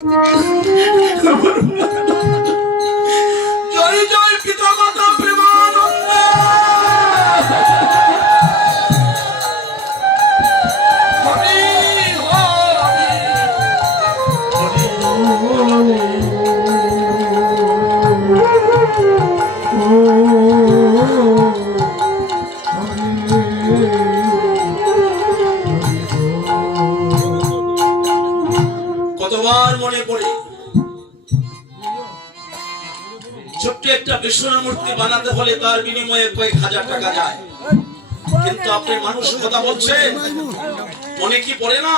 জয় জয় পিতা মাতা প্রেমানন্দ। হরি কতবার মনে পড়ে ছোট্ট একটা বিষ্ণুর মূর্তি বানাতে হলে তার বিনিময়ে কয়েক হাজার টাকা যায়, কিন্তু আপনি মানুষ কথা বলছেন, মনে কি পড়ে না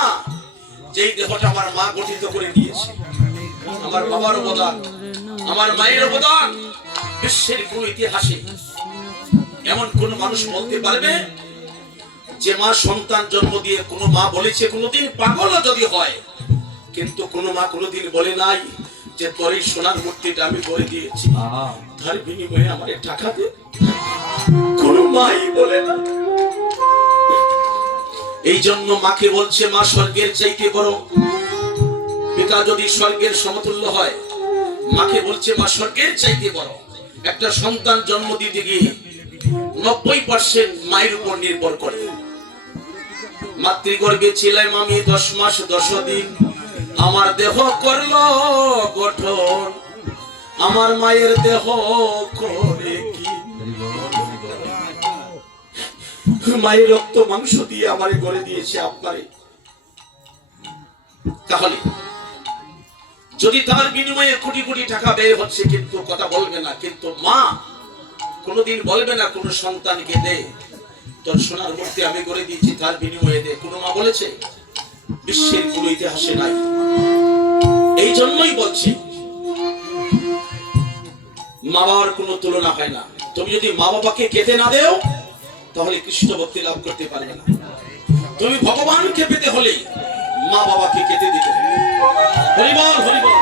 যে এই দেহটা আমার মা গঠিত করে দিয়েছে, আমার বাবার অবদান, আমার মায়ের অবদান। বিশ্বের কোন ইতিহাসে এমন কোন মানুষ বলতে পারবে যে মা সন্তান জন্ম দিয়ে, কোন মা বলেছে কোনদিন পাগল যদি হয়, কিন্তু কোন মা কোনদিন বলে নাই যে তোর এই সোনার মূর্তিটা আমি করে দিয়েছি, তার বিনিময়ে আমার টাকা দে? কোন মাই বলে না। এই জন্য মাকে বলছে মা স্বর্গের চাইতে বড়। পিতা যদি স্বর্গের সমতুল্য হয়, মাকে বলছে মা স্বর্গের চাইতে বড়। একটা সন্তান জন্ম দিতে গিয়ে 90% মায়ের উপর নির্ভর করে। মাতৃগর্ভে ছিলাম আমি 10 মাস 10 দিন, আমার দেহ করলো গঠন, আমার মায়ের দেহ করে কি? মায়ের রক্ত মাংস দিয়ে আমারে গড়ে দিয়েছে আপনারে। তাহলে যদি তার বিনিময়ে কোটি কোটি টাকা ব্যয় হচ্ছে, কিন্তু কথা বলবে না, কিন্তু মা কোনোদিন বলবে না কোন সন্তানকে দে তোর সোনার মূর্তি আমি করে দিয়েছি, তার বিনিময়ে দে। কোন মা বলেছে? বিশ্বের কোন ইতিহাসে নাই। এই জন্যই বলছি মা বাবার কোনো তুলনা হয় না। তুমি যদি মা বাবাকে কেটে না দেও, তাহলে কৃষ্ণ ভক্তি লাভ করতে পারবে না। তুমি ভগবানকে পেতে হলে মা বাবাকে কেটে দিতে হবে। হরিবল হরিবল,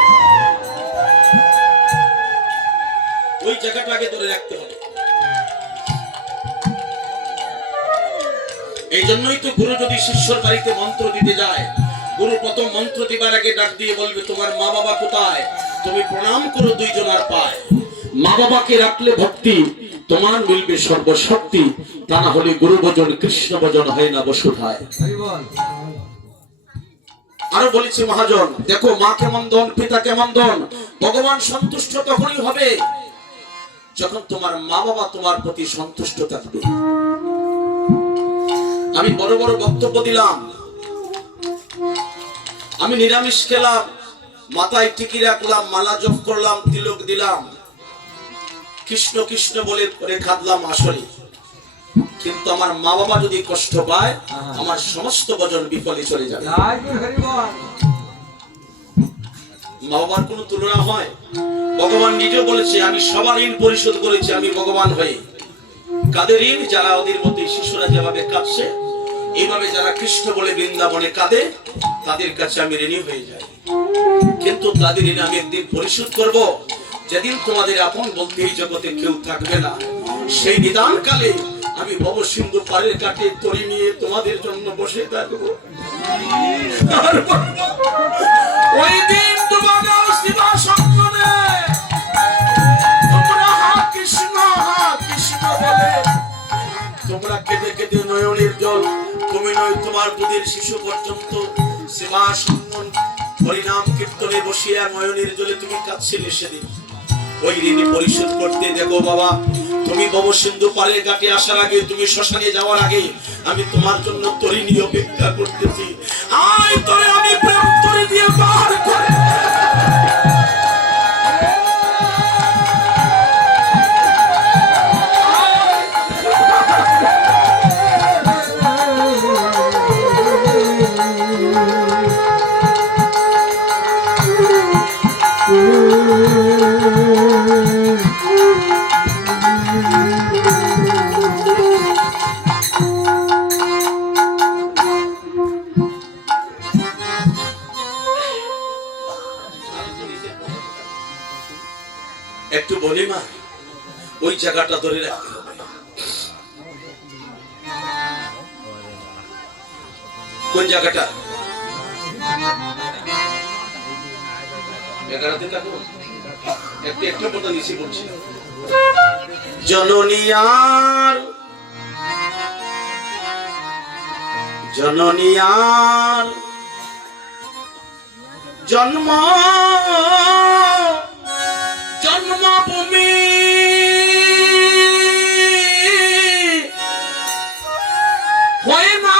ওই জায়গাটাকে ধরে রাখতে হবে। এই জন্যই তো গুরু যদি শিষ্যর বাড়িতে মন্ত্র দিতে যায়, গুরু প্রথম মন্ত্র দিবার আগে ডাক দিয়ে বলবে তোমার মা বাবা কোথায়? তুমি প্রণাম করো দুইজনার পায়। মা বাবাকে রাখলে ভক্তি তোমার মিলবে সর্বশক্তি, তা না হলে গুরু ভজন কৃষ্ণ ভজন হয় না বসুধায়। আরো বলেছি মহাজন, দেখো মা কেমন ধন, পিতা কেমন ধন। ভগবান সন্তুষ্ট তখনই হবে যখন তোমার মা বাবা তোমার প্রতি সন্তুষ্ট থাকবে। আমি বড় বড় বক্তব্য দিলাম, আমি নিরামিষ খেলাম, মাথায় টিকি রাখলাম, মালা জপ করলাম, তিলক দিলাম, কৃষ্ণ কৃষ্ণ বলে করে খাদলাম আসলে, কিন্তু আমার মা বাবা যদি কষ্ট পায়, আমার সমস্ত ভজন বিফলে চলে যাবে। মা বাবার কোন তুলনা হয়? ভগবান নিজে বলেছে আমি সবার ঋণ পরিশোধ করেছি আমি ভগবান হয়ে। কাদের ঋণ? যারা ওদের মধ্যে শিশুরা যেভাবে কাঁদছে, এইভাবে যারা কৃষ্ণ বলে বৃন্দাবনে কাঁদে, তাদের কাছে আমি ঋণী হয়ে যাই। কিন্তু তাদের ঋণ আমি একদিন পরিশোধ করব, যেদিন তোমাদের আপন বলতে এই জগতে কেউ থাকবে না। সেই নিদান কালে আমি ভবসিন্ধু পারের কাছে তরি নিয়ে তোমাদের জন্য বসে থাকবো। ওই দিন তোমাকে শিবাসনে তোমরা হা কৃষ্ণ বলে তোমরা কেঁদে কেঁদে নয়নের জল, তুমি নয় তোমার দুধের শিশু পর্যন্ত শিবাসন হরিনাম কীর্তনে বসিয়া নয়নের জলে তুমি কাঁদছিলে সেদিন। ওই ঋণ পরিশোধ করতে দেখো বাবা, তুমি ভবসিন্ধু পারের ঘাটে আসার আগে, তুমি শ্মশানে যাওয়ার আগে আমি তোমার জন্য তরিণী অপেক্ষা করতেছি। আয় তোরে আমি প্রেম তরি দিয়ে পার করে একটু বলি মা, ওই জায়গাটা ধরে রাখতে হবে। কোন জায়গাটা? এগারোতে থাকো একটু একটু কথা নিচে পড়ছি। জননিয়ার জননিয়ার জন্ম জন্মভূমি হয় না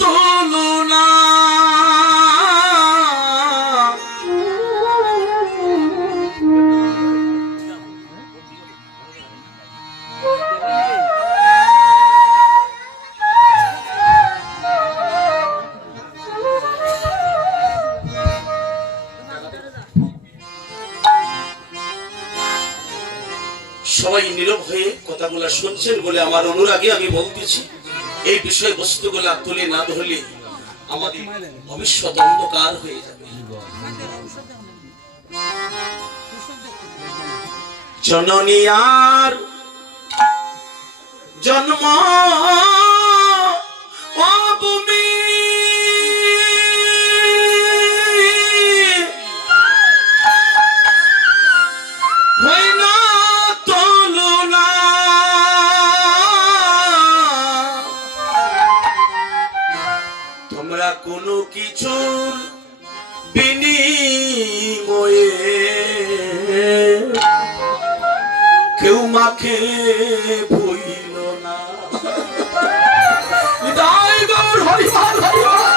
তুলনা, সবাই নীরব হয়ে কথাগুলা শুনছেন বলে আমার অনুরাগে আমি বলতেছি, এই বিষয় বস্তুগুলা তুলে না ধরলে আমাদের ভবিষ্যৎ অন্ধকার হয়ে যাবে। জননিয়ার জন্ম ভূমি হয় না তুলনা, তোমরা কোনো কিছুর বিনিময়ে কেউ মাকে ভুইল না। হৃদয় গৌর হরিহর হরিহর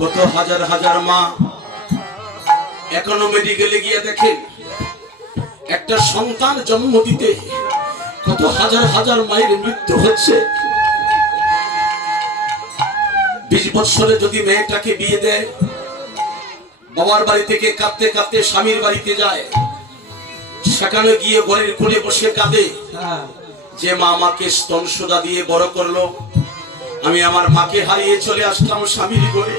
কত হাজার হাজার মা এখনো মেডিকেলে গিয়ে দেখেন একটা সন্তান জন্ম দিতে কত হাজার হাজার মায়ের মৃত্যু হচ্ছে। 20 বছরে যদি মেয়েটাকে বিয়ে দেয়, বাবার বাড়ি থেকে কাঁদতে কাঁদতে স্বামীর বাড়িতে যায়, সেখানে গিয়ে ঘরের কোণে বসে কাঁদে যে মা আমাকে স্তন সুধা দিয়ে বড় করলো, আমি আমার মাকে হারিয়ে চলে আসলাম স্বামীর ঘরে।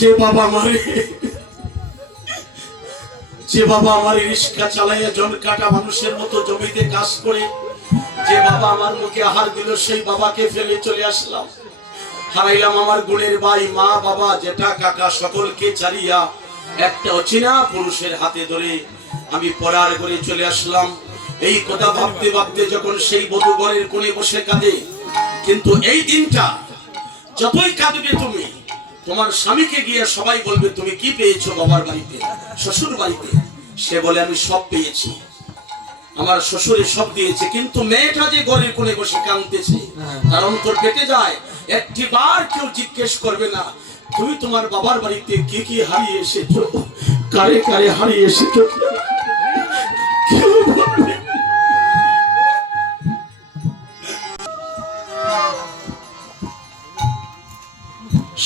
যে বাবা আমার রিক্সা চালাইয়া জন কাটা মানুষের মতো জমিতে কাজ করে যে বাবা আমার মুখে আহার দিল, সেই বাবাকে ফেলে চলে আসলাম। হারাইলাম আমার গুণের ভাই, মা, বাবা, জেঠা, কাকা সকলকে ছাড়িয়া একটা অচেনা পুরুষের হাতে ধরে আমি পরার ঘরে চলে আসলাম। এই কথা ভাবতে ভাবতে যখন সেই বধূ ঘরের কোণে বসে কাঁদে, কিন্তু এই দিনটা যতই কাঁদবে তুমি, তোমার স্বামীকে গিয়ে সবাই বলবে তুমি কি পেয়েছো বাবার বাড়িতে, শ্বশুর বাড়িতে? সে বলে আমি সব পেয়েছি, আমার শ্বশুরে সব দিয়েছে। কিন্তু মেয়েটা যে ঘরের কোণে বসে কাঁদতেছে, তার অন্তর কেটে যায়। একটি বার কেউ জিজ্ঞেস করবে না তুমি তোমার বাবার বাড়িতে কি কি হারিয়ে এসেছো, কারে কারে হারিয়ে এসেছো, কেউ বলবে।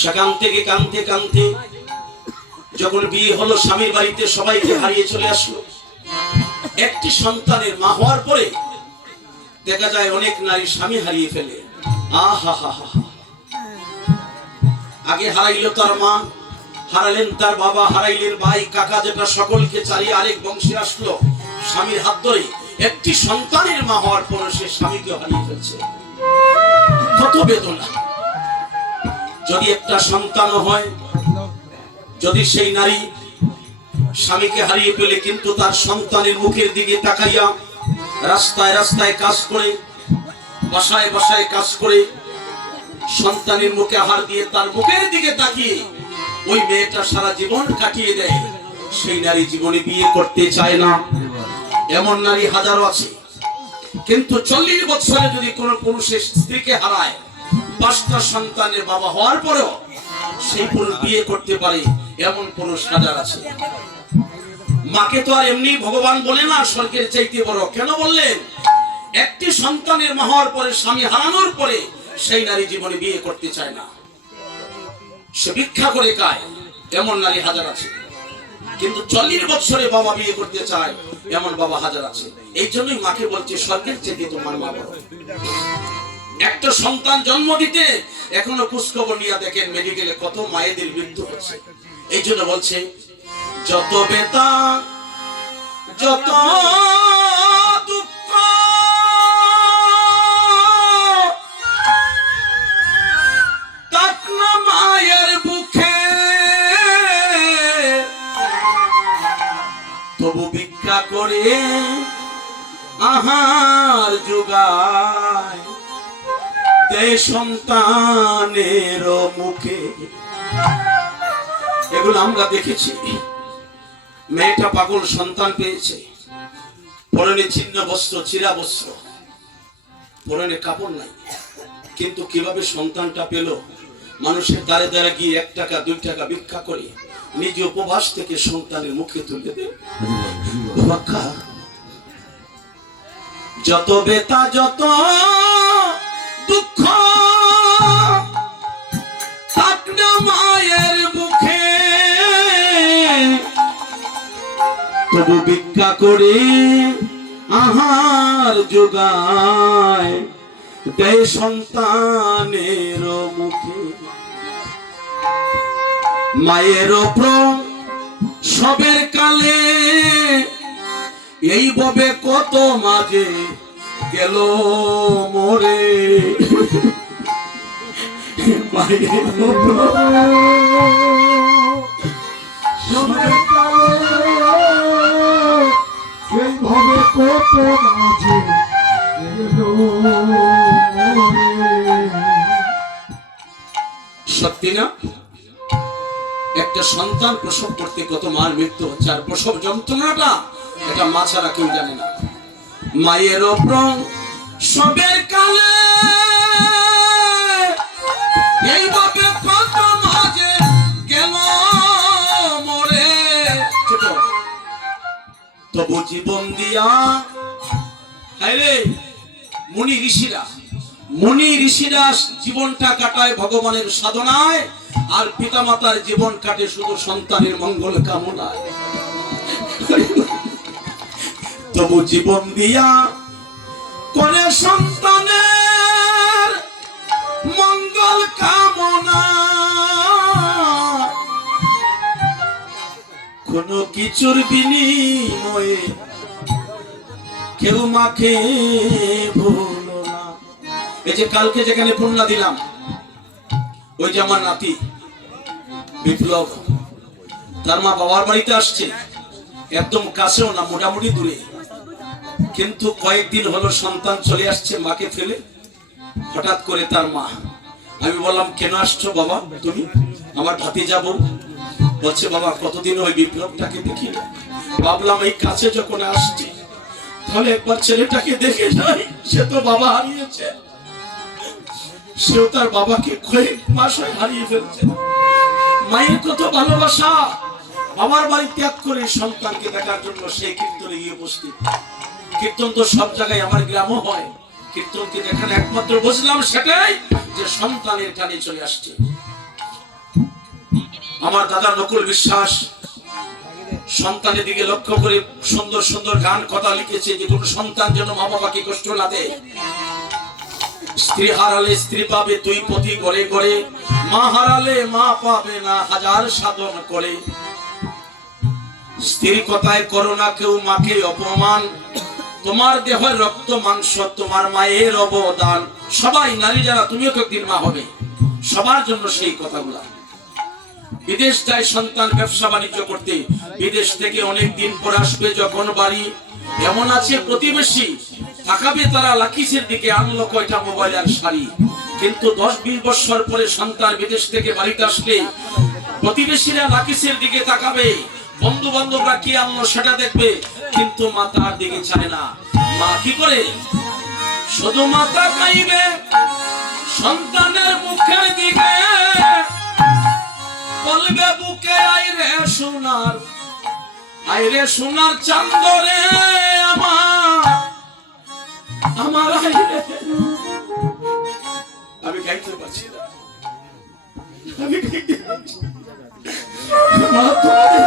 সেখান থেকে কাঁদতে কাঁদতে যখন বিয়ে হলো, স্বামীর বাড়িতে সবাইকে হারিয়ে চলে আসলো। একটি সন্তানের মা হওয়ার পরে দেখা যায় অনেক নারী স্বামী হারিয়ে ফেলে। আহা হা হা, আগে হারাইলো তার মা, হারালেন তার বাবা, হারাইলেন ভাই, কাকা, যেটা সকলকে চালিয়ে আরেক বংশে আসলো স্বামীর হাত ধরে। একটি সন্তানের মা হওয়ার পর সে স্বামীকে হারিয়ে ফেলছে। কত বেদনা! যদি একটা সন্তান হয়, যদি সেই নারী স্বামীকে হারিয়ে ফেলে কিন্তু তার সন্তানের মুখের দিকে তাকাইয়া রাস্তায় রাস্তায় কাজ করে, বাসায় বাসায় কাজ করে, সন্তানের মুখে আহার দিয়ে তার মুখের দিকে তাকিয়ে ওই মেয়েটা সারা জীবন কাটিয়ে দেয়, সেই নারী জীবনে বিয়ে করতে চায় না। এমন নারী হাজারো আছে। কিন্তু 40 বছরে যদি কোন পুরুষের স্ত্রীকে হারায়, 5টা সন্তানের বাবা হওয়ার পরেও সেই পুরুষ বিয়ে করতে পারে, এমন পুরুষ হাজার আছে। মাকে তো আর এমনি ভগবান বলে না স্বর্গের চাইতে বড়। কেন বললেন? একটি সন্তানের মা হওয়ার পরে স্বামী হারানোর পরে সেই নারী জীবনে বিয়ে করতে চায় না, সে ভিক্ষা করে খায়, এমন নারী হাজার আছে। কিন্তু 40 বছরে বাবা বিয়ে করতে চায়, এমন বাবা হাজার আছে। এই জন্যই মাকে বলছে স্বর্গের চেয়ে তোমার মা বড়। একটা সন্তান জন্ম দিতে এখনো খোঁজখবর নিয়ে দেখেন মেডিকেলে কত মায়েদের মৃত্যু হচ্ছে। এই জন্য বলছে যত বেতা যত দুঃখ তাক না মায়ের বুকে, তবু ভিক্ষা করে আহার জোগায় দেয় সন্তানের মুখে। এগুলো আমরা দেখেছি। মেয়েটা পাগল, সন্তান পেয়েছে, পরনে ছিন্ন বস্ত্র, চিরা বস্ত্র, পরনে কাপড় নাই, কিন্তু কিভাবে সন্তানটা পেল? মানুষের দ্বারে দ্বারে গিয়ে 1 টাকা 2 টাকা ভিক্ষা করে নিজে উপবাস থেকে সন্তানের মুখে তুলে দেয়। যত বেতা যত দুঃখ থাক না মায়ের বুকে, তবু ভিক্ষা করে আহার জোগায় দেয় সন্তানের মুখে। মায়ের প্রাণ সবের কালে এইভাবে কত মাঝে গেল মরে। মায়ের সবের কালে এইভাবে কত মাঝে গেল মরে। সত্যি না? একটা সন্তান প্রসব করতে কত মার মৃত্যু হচ্ছে, আর প্রসব যন্ত্রণাটা এটা মা ছাড়া কেউ জানে না। মায়ের প্রাণ সবের কালে এইভাবে কত মাঝে গেল মরে, তবু জীবন দিয়া। হায়রে মুনি ঋষিরা জীবনটা কাটায় ভগবানের সাধনায়, আর পিতামাতার জীবন কাটে শুধু সন্তানের মঙ্গল কামনায়। তবু জীবন দিয়া করে সন্তানের মঙ্গল কামনা, কোন কিছুর বিনিময়ে কেউ মাকে ভুলো না। এই যে কালকে যেখানে পূর্ণা দিলাম, ওই যে আমার নাতি বিপ্লব, তার মা বাবার বাড়িতে আসছে, একদম কাছেও না, মোটামুটি দূরে, কিন্তু কয়েকদিন হলো সন্তান চলে আসছে মাকে ফেলে। হঠাৎ করে তার মা, আমি বললাম কেন আসছো বাবা তুমি? আমার ভাতিজা বউ বলছে বাবা কতদিন ওই বিপ্লবটাকে দেখি, ভাবলাম এই কাছে যখন আসছি তাহলে একবার ছেলেটাকে দেখে যাই, সে তো বাবা হারিয়েছে, সেও তার বাবাকে কয়েক মাস হারিয়ে ফেলছে। মায়ের কত ভালোবাসা, বাবার বাড়ি ত্যাগ করে সন্তানকে দেখার জন্য সেই কীর্তনে গিয়ে উপস্থিত। কীর্তন তো সব জায়গায়, আমার গ্রামও হয়, কীর্তনকে যেখানে একমাত্র বুঝলাম সেটাই যে সন্তানের টানে চলে আসছে। আমার দাদা নকুল বিশ্বাস সন্তানের দিকে লক্ষ্য করে সুন্দর সুন্দর গান কথা লিখেছে, যে কোনো সন্তান যেন মা বাবাকে কষ্ট না দেয়। স্ত্রী হারালে স্ত্রী পাবে তুই পতি করে করে, মা হারালে মা পাবে না হাজার সাধন করে। স্ত্রীর কথায় করো না কেউ মাকে অপমান, তোমার দেহের রক্ত মাংস তোমার মায়ের অবদান। সবাই নারী যারা, তুমিও তো একদিন মা হবে, সবার জন্য সেই কথাগুলা। বিদেশ যায় সন্তান ব্যবসা বাণিজ্য করতে, বিদেশ থেকে অনেক দিন পর আসবে যখন বাড়ি, এমন আছে প্রতিবেশী তাকাবে তারা লাকিসের দিকে, আনলো কয়টা মোবাইল আর শাড়ি। কিন্তু 10-20 বছর পরে সন্তান বিদেশ থেকে বাড়িতে আসলে প্রতিবেশীরা লাকিসের দিকে তাকাবে, বন্ধু বান্ধবরা কি আনলো সেটা দেখবে, কিন্তু মা তার দিকে চায় না। মা কি করে? শুধু মাথা খাইবে সন্তানের মুখের দিকে, বলবে বুকে আইরে সোনার চান্দরে আমার, আমার আইরে আমি গাইতে পারছি না, আমি গাইতে পারছি না। মা তোমাকে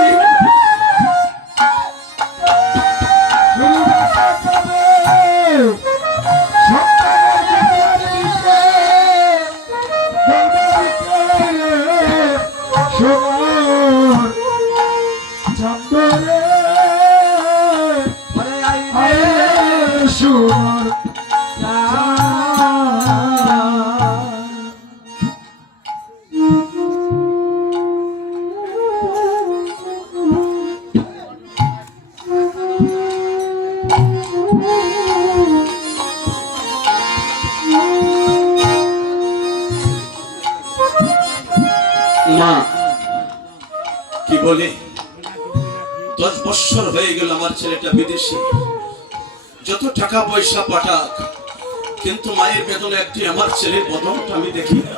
মা কি বলে 10 বছর হয়ে গেল আমার ছেলেটা বিদেশে, যত টাকা পয়সা পাঠাক কিন্তু মায়ের বেদনা একটি আমার ছেলের বদনটা আমি দেখি না।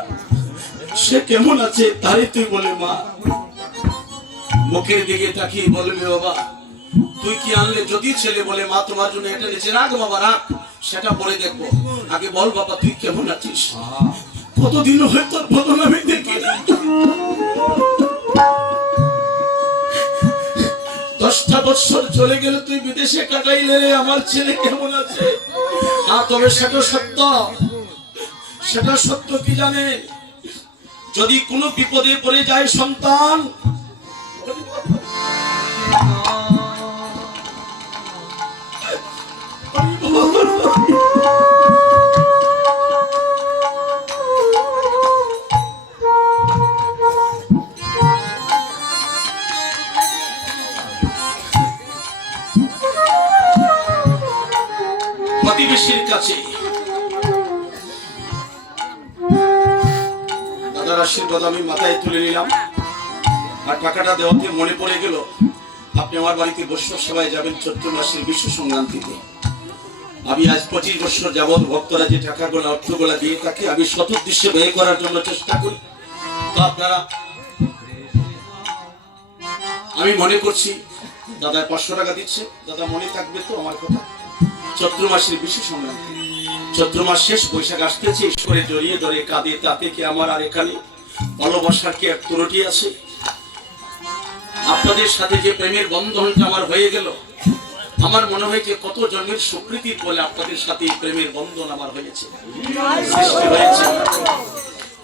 সে কেমন আছে তারই তুই বলে মা। মুখের দিকে তাকিয়ে বলবে বাবা তুই কি আনলে, যদি ছেলে বলে মা তোমার জন্য এটা নিচে রাখ বাবা রাখ, সেটা পরে দেখবো, আগে বল বাবা তুই কেমন আছিস, কতদিন হয়ে তোর বদন আমি দেখি না। 10টা বছর চলে গেল তুই বিদেশে কাটাইলে রে, আমার ছেলে কেমন আছে? তবে সেটা সত্য, সেটা সত্য কি জানে, যদি কোনো বিপদে পড়ে যায় সন্তান, প্রতিবেশীর কাছে দাদার আশীর্বাদ আমি মাথায় তুলে নিলাম, আর টাকাটা দেওয়াতে মনে পড়ে গেল আপনি আমার বাড়িতে বৈষ্ণব সভায় যাবেন চৈত্র মাসের বিশ্ব সংক্রান্তিতে। আমি আজ 25 বছর যাবৎ ভক্তরা যে টাকাগুলো অর্থগুলো দিয়ে থাকে আমি সৎ উদ্দেশ্যে ব্যয় করার জন্য চেষ্টা করি। তো আপনারা, আমি মনে করছি দাদা 500 টাকা দিচ্ছে, দাদা মনে থাকবে তো আমার কথা? চৈত্র মাসের বিশ্ব সংক্রান্তি, চৈত্র মাস শেষ, বৈশাখ আসতেছে, ঈশ্বরে জড়িয়ে ধরে কাঁদে, তাতে কি আমার আর এখানে ভালোবাসার কি এক ত্রুটি আছে? আপনাদের সাথে যে প্রেমের বন্ধনটা আমার হয়ে গেল, আমার মনে হয় যে কত জন্মের স্বীকৃতির বলে আপনাদের সাথে প্রেমের বন্ধন আমার হয়েছে, সৃষ্টি হয়েছে।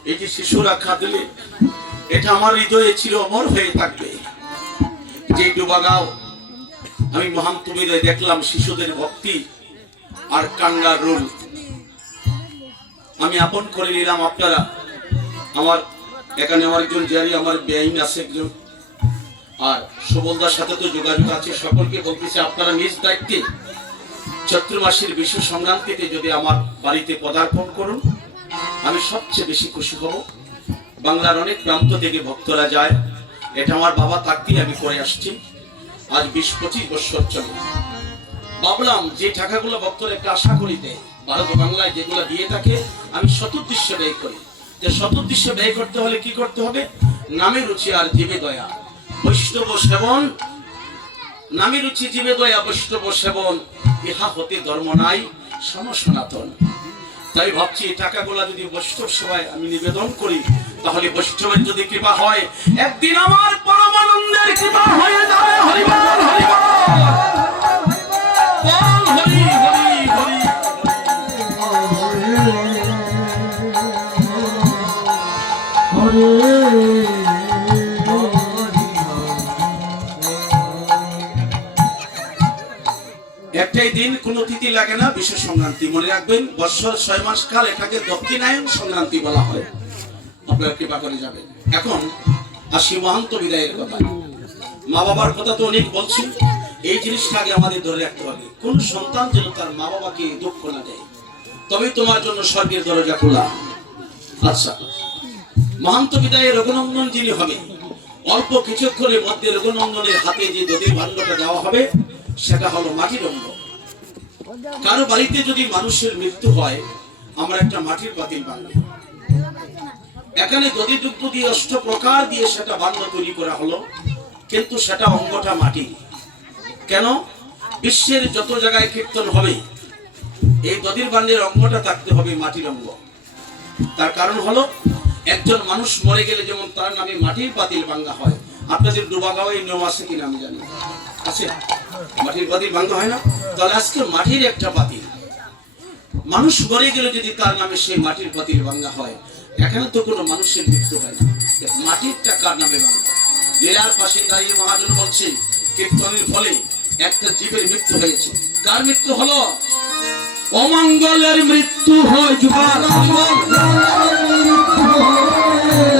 এই যে শিশুরা কাঁদলে এটা আমার হৃদয়ে ছিল, অমর হয়ে থাকবে। যে ডুবাগাঁও আমি মহান্তবিরে দেখলাম শিশুদের ভক্তি আর কাঙ্গার রোল, আমি আপন করে নিলাম। আপনারা আমার এখানে আমার একজন জারি আমার বেআইন আছে একজন, আর সুবলদার সাথে তো যোগাযোগ আছে, সকলকে বলতেছি আপনারা নিজ দায়িত্বে চৈত্র মাসের বিশ্ব সংক্রান্তিতে যদি আমার বাড়িতে পদার্পণ করুন, আমি সবচেয়ে বেশি খুশি হব। বাংলার অনেক প্রান্ত থেকে ভক্তরা যায়, এটা আমার বাবা থাকতেই আমি করে আসছি, আজ 20-25 বছর চলে। ভাবলাম যে টাকাগুলো ভক্তরা একটা আশা করি দেয়, ভারত বাংলায় যেগুলো দিয়ে থাকে আমি সৎ উদ্দেশ্যে ব্যয় করি। যে সৎ উদ্দেশ্যে ব্যয় করতে হলে কি করতে হবে? নামে রুচি আর জীবে দয়া, বৈষ্ণব সেবন, নামে রুচি জীবে দয়া বৈষ্ণব সেবন, ইহা হতে ধর্ম নাই সনাতন। তাই ভাবছি এই টাকাগুলা যদি বৈষ্ণব সভায় আমি নিবেদন করি, তাহলে বৈষ্ণবের যদি কৃপা হয়, একদিন আমার পরমানন্দের কৃপা হয়ে যাবে। হরিবল হরিবল হরি হরি হরি একটাই দিন, কোন তিথি লাগে না, বিশ্ব সংক্রান্তি। মনে রাখবেন বছর 6 মাস কাল এটাকে দক্ষিণায়ন সংক্রান্তি বলা হয়। আপনারা কৃপা করে যাবেন। এখন আসি মহান্ত বিদায়ের কথা। মা বাবার কথা তো অনেক বলছি, এই জিনিসটা আগে আমাদের ধরে রাখতে হবে। কোন সন্তান যেন তার মা বাবাকে দুঃখ না দেয়, তবেই তোমার জন্য স্বর্গের দরজা খোলা। আচ্ছা, মহান্ত বিদায়ের রঘুনন্দন যিনি হবে, অল্প কিছুক্ষণের মধ্যে রঘুনন্দনের হাতে যে দধির ভাণ্ডটা দেওয়া হবে সেটা হলো মাটির অঙ্গ। কারো বাড়িতে যদি মানুষের মৃত্যু হয়, আমরা একটা মাটির পাতিল বানাই, এখানে দধি দুগ্ধ দিয়ে 8 প্রকার দিয়ে সেটা ভাণ্ড তৈরি করা হলো, কিন্তু সেটা অঙ্গটা মাটি। কেন? বিশ্বের যত জায়গায় কীর্তন হবে এই দধির বান্ডির অঙ্গটা থাকতে হবে মাটির অঙ্গ। তার কারণ হলো একজন মানুষ মরে গেলে যেমন তার নামে মাটির পাতিল ভাঙ্গা হয়, আপনাদের ডুবাগাঁও এই নিয়ম আছে কিনা আমি জানি, আছে? মাটির পাতিল ভাঙ্গা হয় না? তাহলে আজকে মাটির একটা পাতিল, মানুষ মরে গেলে যদি তার নামে সেই মাটির পাতিল ভাঙ্গা হয়, এখানে তো কোনো মানুষের মৃত্যু হয় না, মাটিরটা কার নামে ভাঙ্গা? লীলার পাশে দাঁড়িয়ে মহাজন বলছে কীর্তনের ফলে একটা জীবের মৃত্যু হয়েছে। কার মৃত্যু হলো? অমঙ্গলের মৃত্যু হয় যুগার,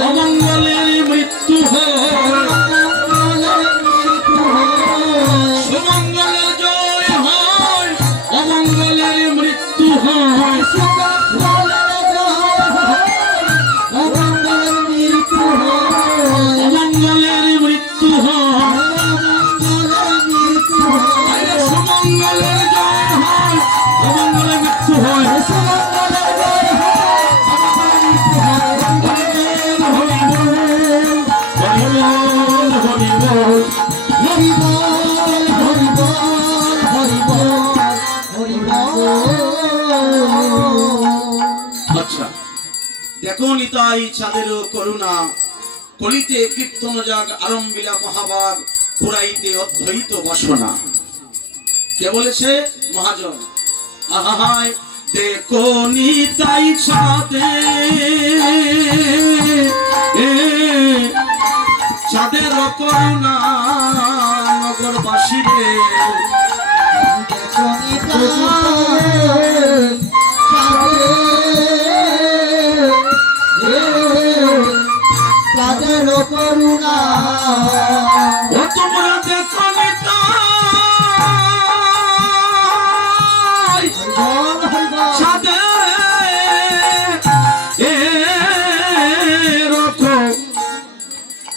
অমঙ্গলের মৃত্যু হয়, সুমঙ্গলের জয় হয়, অমঙ্গলের মৃত্যু হয়, অমঙ্গলের মৃত্যু হয়, সুমঙ্গলের জয় হয়, অমঙ্গলের মৃত্যু হয়। আচ্ছা দেখো নিতাই চাঁদের করুণা, কলিতে কীর্তন যাগ আরম্ভিলা মহাভাগ, পুরাইতে অদ্বৈত বাসনা। কে বলেছে? মহাজন। আহাই দেখো নিতাই চাঁদে চাঁদের করুণা, নগরবাসী রে চাঁদের করুণা, ও তোমরা দেখো নিতাই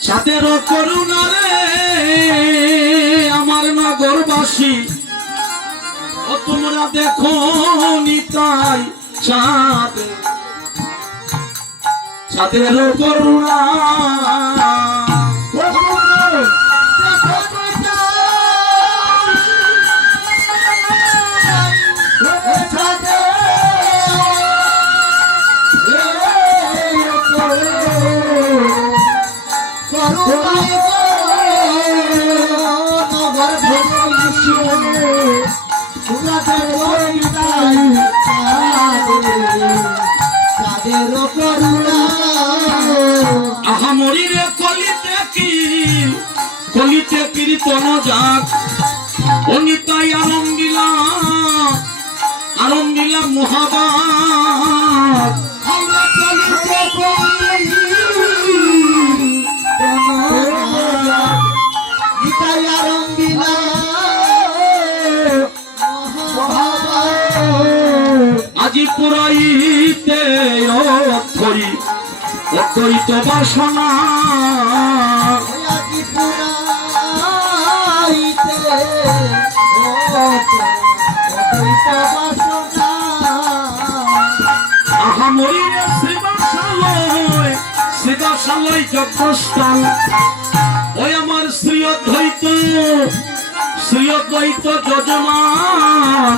চাঁদের করুণা রে আমার নগরবাসী, ও তোমরা দেখো নিতাই চাঁদের করুণা। আহামরিরে কলিতে কীর্তন যাক, অনিতাই আরম্ভিলা মহাভাগ, আজি পুরাইতে অদ্বৈত বাসনা, আহামরিরে শ্রীবাসালয় যজ্ঞস্থল, ওই আমার শ্রী অদ্বৈত যজমান,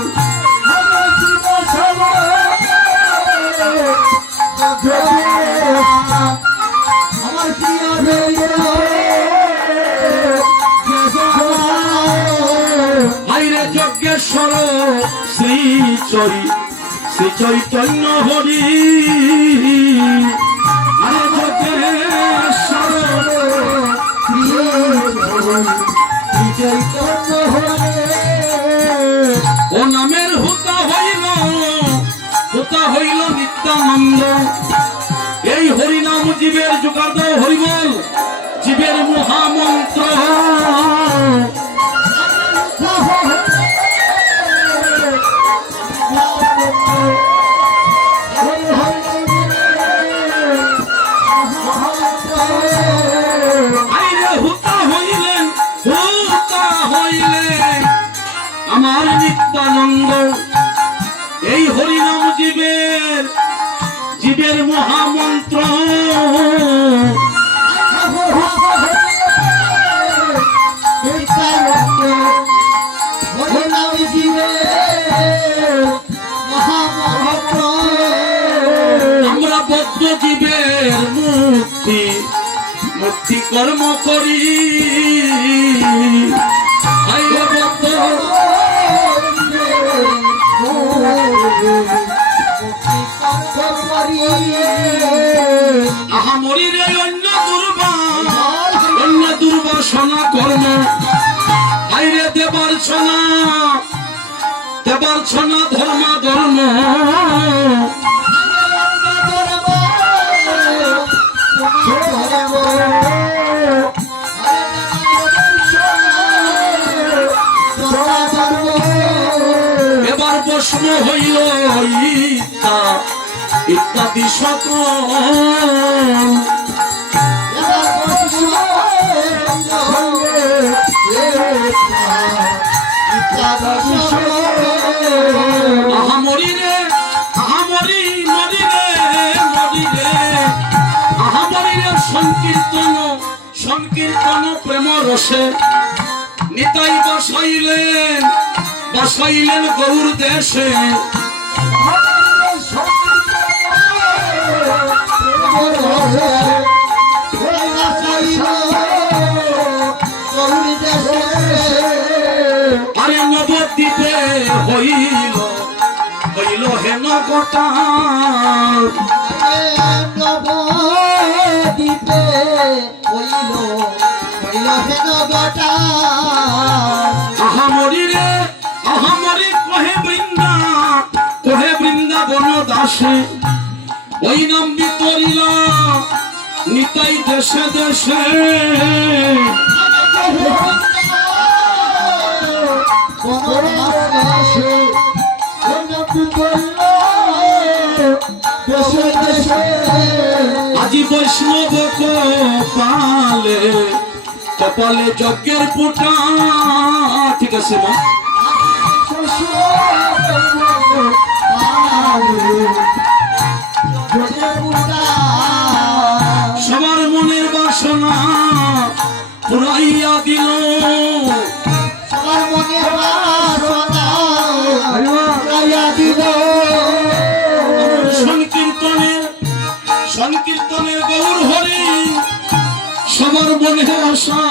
আমার প্রিয় হাইরে যজ্ঞেশ্বর শ্রী চৈতন্য হরি, আরে যজ্ঞেশ্বর শ্রী চৈতন্য হরি, ও নামের হুতা হইল নিত্যানন্দ। এই হরিনাম জীবের জোগাড় দাও, হরিবল জীবের মহামন্ত্র। আমার নিত্যানন্দ, এই হরিনাম জীবের মহামন্ত্র। বদ্ধ জীবের মুক্তি মুক্তি কর্ম করি হাইরে বদ্ধ আহামরি রে অন্য দুর্বাসনা কর্ম হাইরে দেবার ছনা ধর্ম এবার প্রশ্ন হইল ইত্যাদি সকল আহামরি রে আহামরি মরি রে আহামরি রে সংকীর্তন প্রেম রসে নিতাই বসাইলেন গৌর দেশে আরে নবদ্বীপে হইল হেন গোটা নবদ্বীপে হইল হেন আহামরি রে আহামরি কহে বৃন্দাবন দাসে ওই নাম বিতরিল নিতাই দেশে দেশে আজি বৈষ্ণব কপালে যজ্ঞের পোটা ঠিক আছে মা সবার মনের বাসনা পুরাইয়া দিল সংকীর্তনের গৌর হরি সবার মনের আশা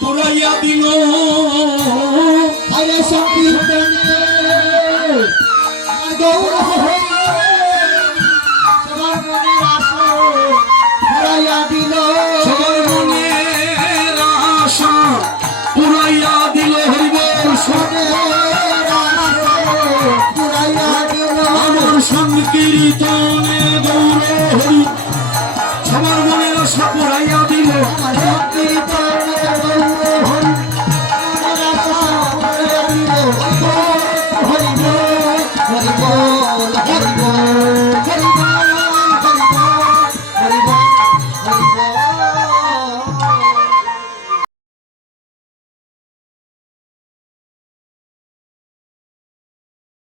পুরাইয়া দিল গৌর সবার মনের আশা পুরাইয়া দিল সবার মনের আশা পুরাইয়া দিল হরিবল পুরাইয়া দিল আমার সংকীর্তনে